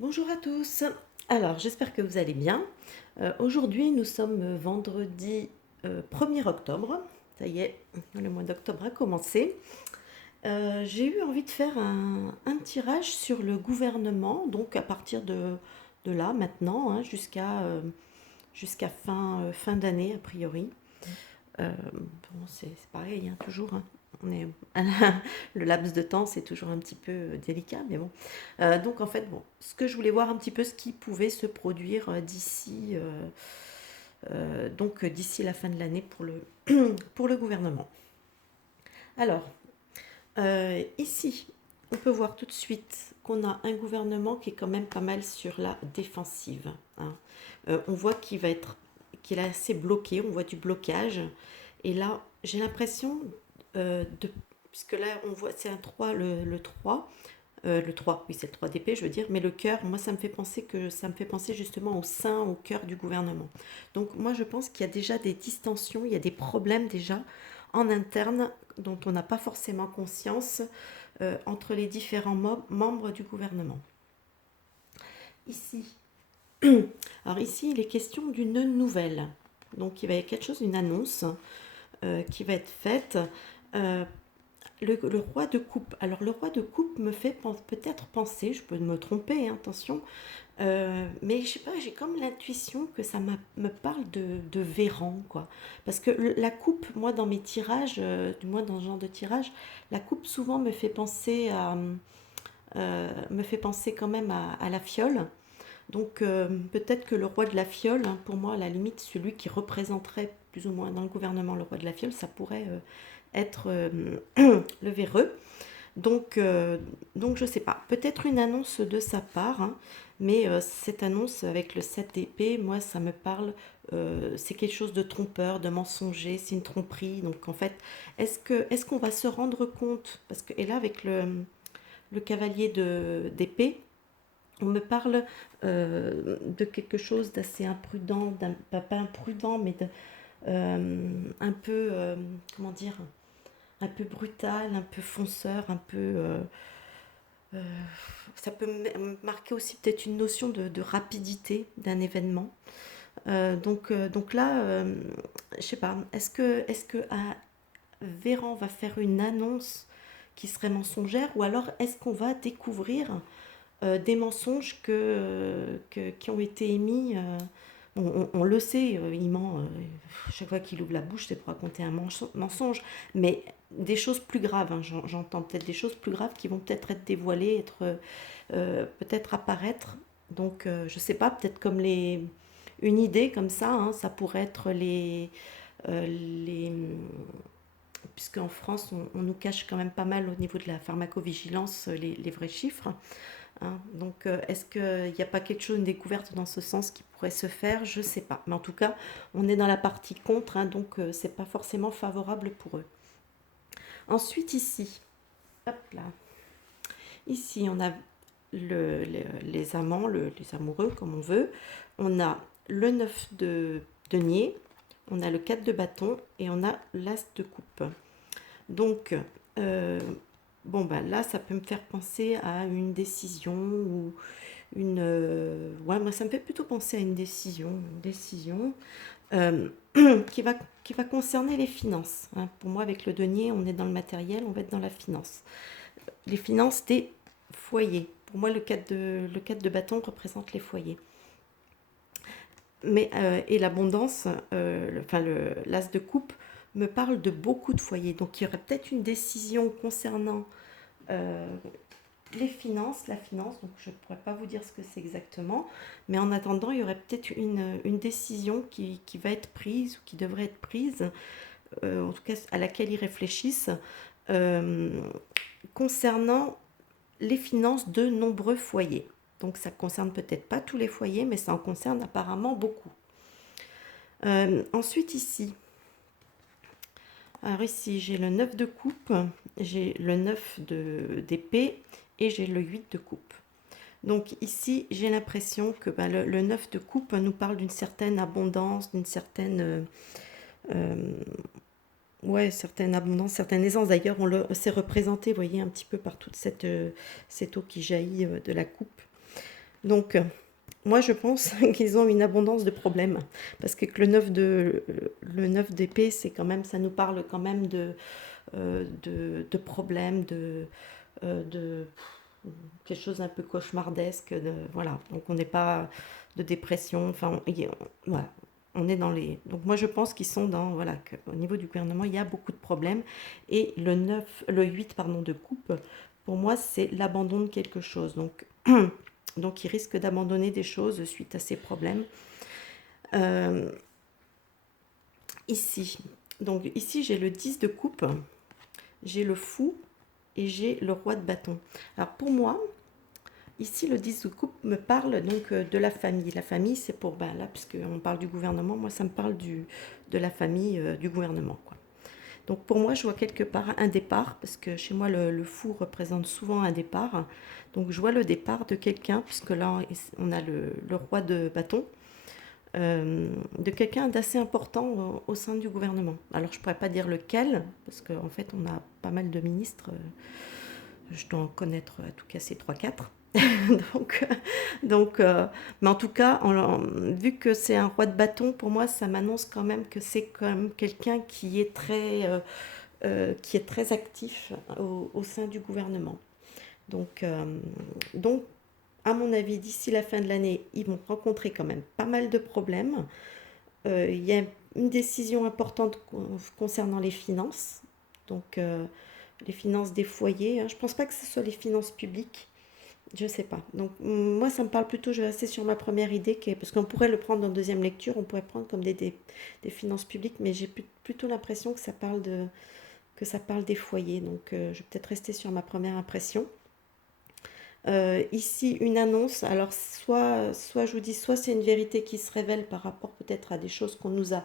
Bonjour à tous. Alors, j'espère que vous allez bien. Aujourd'hui, nous sommes vendredi 1er octobre. Ça y est, le mois d'octobre a commencé. J'ai eu envie de faire un tirage sur le gouvernement, donc à partir de là, maintenant, hein, jusqu'à fin d'année, a priori. Bon, c'est pareil, hein, toujours, hein. On est, le laps de temps, c'est toujours un petit peu délicat, mais bon. Donc en fait, bon, ce que je voulais voir un petit peu ce qui pouvait se produire d'ici la fin de l'année pour pour le gouvernement. Alors, ici, on peut voir tout de suite qu'on a un gouvernement qui est quand même pas mal sur la défensive, hein. On voit qu'il est assez bloqué, on voit du blocage. Et là, j'ai l'impression puisque là, on voit, c'est un 3 le 3, le 3, oui, c'est le 3 d'épée, je veux dire, mais le cœur, moi, ça me fait penser justement au sein, au cœur du gouvernement. Donc, moi, je pense qu'il y a déjà des distensions, il y a des problèmes déjà en interne dont on n'a pas forcément conscience entre les différents membres du gouvernement. Ici, alors ici, il est question d'une nouvelle. Donc, il va y avoir quelque chose, une annonce qui va être faite. Euh, le roi de coupe. Alors, le roi de coupe me fait peut-être penser, je peux me tromper, hein, attention, mais je sais pas, j'ai comme l'intuition que me parle de Véran, quoi. Parce que la coupe, moi, dans mes tirages, du moins dans ce genre de tirage, la coupe souvent me fait penser quand même à la fiole. Donc peut-être que le roi de la fiole, hein, pour moi, à la limite, celui qui représenterait plus ou moins dans le gouvernement le roi de la fiole, ça pourrait être le véreux. Donc, donc je ne sais pas, peut-être une annonce de sa part, hein, mais cette annonce avec le 7 d'épée, moi ça me parle, c'est quelque chose de trompeur, de mensonger, c'est une tromperie. Donc en fait, est-ce qu'on va se rendre compte, parce que, et là avec le cavalier d'épée, on me parle de quelque chose d'assez imprudent, pas imprudent, mais un peu, comment dire, un peu brutal, un peu fonceur, un peu... euh, ça peut marquer aussi peut-être une notion de rapidité d'un événement. Donc là, je sais pas, est-ce que Véran va faire une annonce qui serait mensongère, ou alors est-ce qu'on va découvrir des mensonges qui ont été émis. On le sait, il ment. Chaque fois qu'il ouvre la bouche, c'est pour raconter un mensonge. Mais des choses plus graves, hein, j'entends peut-être des choses plus graves qui vont peut-être être dévoilées, peut-être apparaître. Donc, je sais pas, peut-être comme une idée comme ça, hein, ça pourrait être les puisqu'en France, on nous cache quand même pas mal au niveau de la pharmacovigilance les vrais chiffres. Hein. Donc, est-ce qu'il n'y a pas quelque chose, une découverte dans ce sens qui pourrait se faire? Je ne sais pas. Mais en tout cas, on est dans la partie contre, hein, donc c'est pas forcément favorable pour eux. Ensuite, ici, hop là, ici, on a les amants, les amoureux, comme on veut. On a le 9 de denier, on a le 4 de bâton et on a l'as de coupe. Donc, bon, ben là, ça peut me faire penser à une décision ou ouais, moi, ça me fait plutôt penser à une décision euh, qui va, qui va concerner les finances, hein. Pour moi, avec le denier, on est dans le matériel, on va être dans la finance. Les finances des foyers. Pour moi, le 4 de bâton représente les foyers. Mais, et l'abondance, l'as de coupe me parle de beaucoup de foyers. Donc, il y aurait peut-être une décision concernant euh, les finances, la finance, donc je ne pourrais pas vous dire ce que c'est exactement, mais en attendant, il y aurait peut-être une décision qui va être prise ou qui devrait être prise, en tout cas à laquelle ils réfléchissent, euh, concernant les finances de nombreux foyers. Donc ça ne concerne peut-être pas tous les foyers, mais ça en concerne apparemment beaucoup. Ensuite ici, alors ici j'ai le 9 de coupe, j'ai le 9 d'épée et j'ai le 8 de coupe. Donc ici, j'ai l'impression que le 9 de coupe nous parle d'une certaine abondance, d'une certaine, ouais, certaine abondance, certaine aisance. D'ailleurs, c'est représenté, vous voyez, un petit peu par toute cette eau qui jaillit de la coupe. Donc, moi, je pense qu'ils ont une abondance de problèmes. Parce que le 9 d'épée, c'est quand même, ça nous parle quand même de problèmes, de quelque chose un peu cauchemardesque. Voilà. Donc, on n'est pas de dépression. Enfin, voilà. On est dans les. Donc, moi, je pense qu'ils sont dans. Voilà, qu'au niveau du gouvernement, il y a beaucoup de problèmes. Et le 8, pardon, de coupe, pour moi, c'est l'abandon de quelque chose. Donc, donc, il risque d'abandonner des choses suite à ces problèmes. Euh, ici. Donc, ici, j'ai le 10 de coupe, j'ai le fou et j'ai le roi de bâton. Alors, pour moi, ici, le 10 de coupe me parle donc de la famille. La famille, c'est pour, ben là, puisqu'on parle du gouvernement, moi, ça me parle de la famille, du gouvernement, quoi. Donc, pour moi, je vois quelque part un départ, parce que chez moi, le fou représente souvent un départ. Donc, je vois le départ de quelqu'un, puisque là, on a le roi de bâton. De quelqu'un d'assez important au sein du gouvernement. Alors je ne pourrais pas dire lequel, parce qu'en fait on a pas mal de ministres, je dois en connaître à tout casser 3-4. donc, mais en tout cas, vu que c'est un roi de bâton, pour moi ça m'annonce quand même que c'est quand même quelqu'un qui est très actif au sein du gouvernement. Donc, donc à mon avis, d'ici la fin de l'année, ils vont rencontrer quand même pas mal de problèmes. Il y a une décision importante concernant les finances, donc les finances des foyers, hein. Je ne pense pas que ce soit les finances publiques, je ne sais pas. Donc moi, ça me parle plutôt, je vais rester sur ma première idée, parce qu'on pourrait le prendre en deuxième lecture, on pourrait prendre comme des finances publiques, mais j'ai plutôt l'impression que ça parle des foyers, donc je vais peut-être rester sur ma première impression. Ici, une annonce. Alors, soit je vous dis, soit c'est une vérité qui se révèle par rapport peut-être à des choses qu'on nous a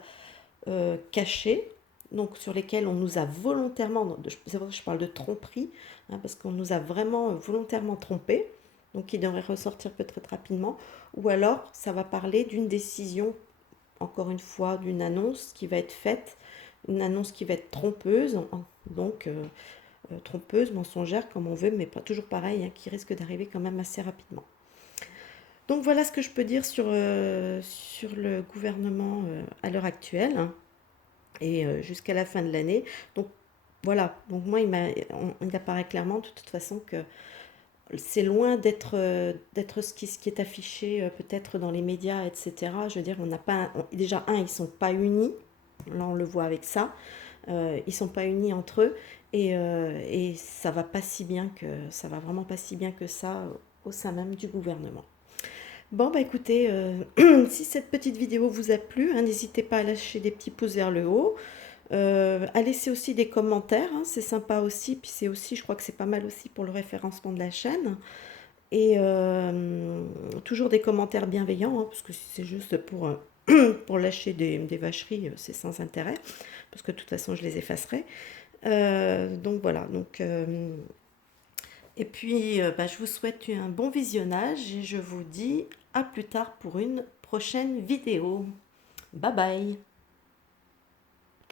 cachées, donc sur lesquelles on nous a volontairement, c'est vrai que je parle de tromperie, hein, parce qu'on nous a vraiment volontairement trompés, donc qui devrait ressortir peut-être rapidement, ou alors ça va parler d'une décision, encore une fois, d'une annonce qui va être faite, une annonce qui va être trompeuse, donc trompeuse, mensongère, comme on veut, mais pas toujours pareil, hein, qui risque d'arriver quand même assez rapidement. Donc voilà ce que je peux dire sur le gouvernement à l'heure actuelle, hein, et jusqu'à la fin de l'année. Donc voilà, donc moi il apparaît clairement de toute façon que c'est loin d'être ce qui est affiché peut-être dans les médias, etc. Je veux dire, on n'a pas déjà ils sont pas unis, là on le voit avec ça. Ils sont pas unis entre eux et ça va pas si bien que ça va vraiment pas si bien que ça au sein même du gouvernement. Bon bah écoutez, si cette petite vidéo vous a plu, hein, n'hésitez pas à lâcher des petits pouces vers le haut, à laisser aussi des commentaires, hein, c'est sympa aussi, puis c'est aussi, je crois que c'est pas mal aussi pour le référencement de la chaîne. Et toujours des commentaires bienveillants, hein, parce que si c'est juste pour lâcher des vacheries, c'est sans intérêt, parce que de toute façon je les effacerai. Donc voilà, et puis bah, je vous souhaite un bon visionnage et je vous dis à plus tard pour une prochaine vidéo. Bye bye.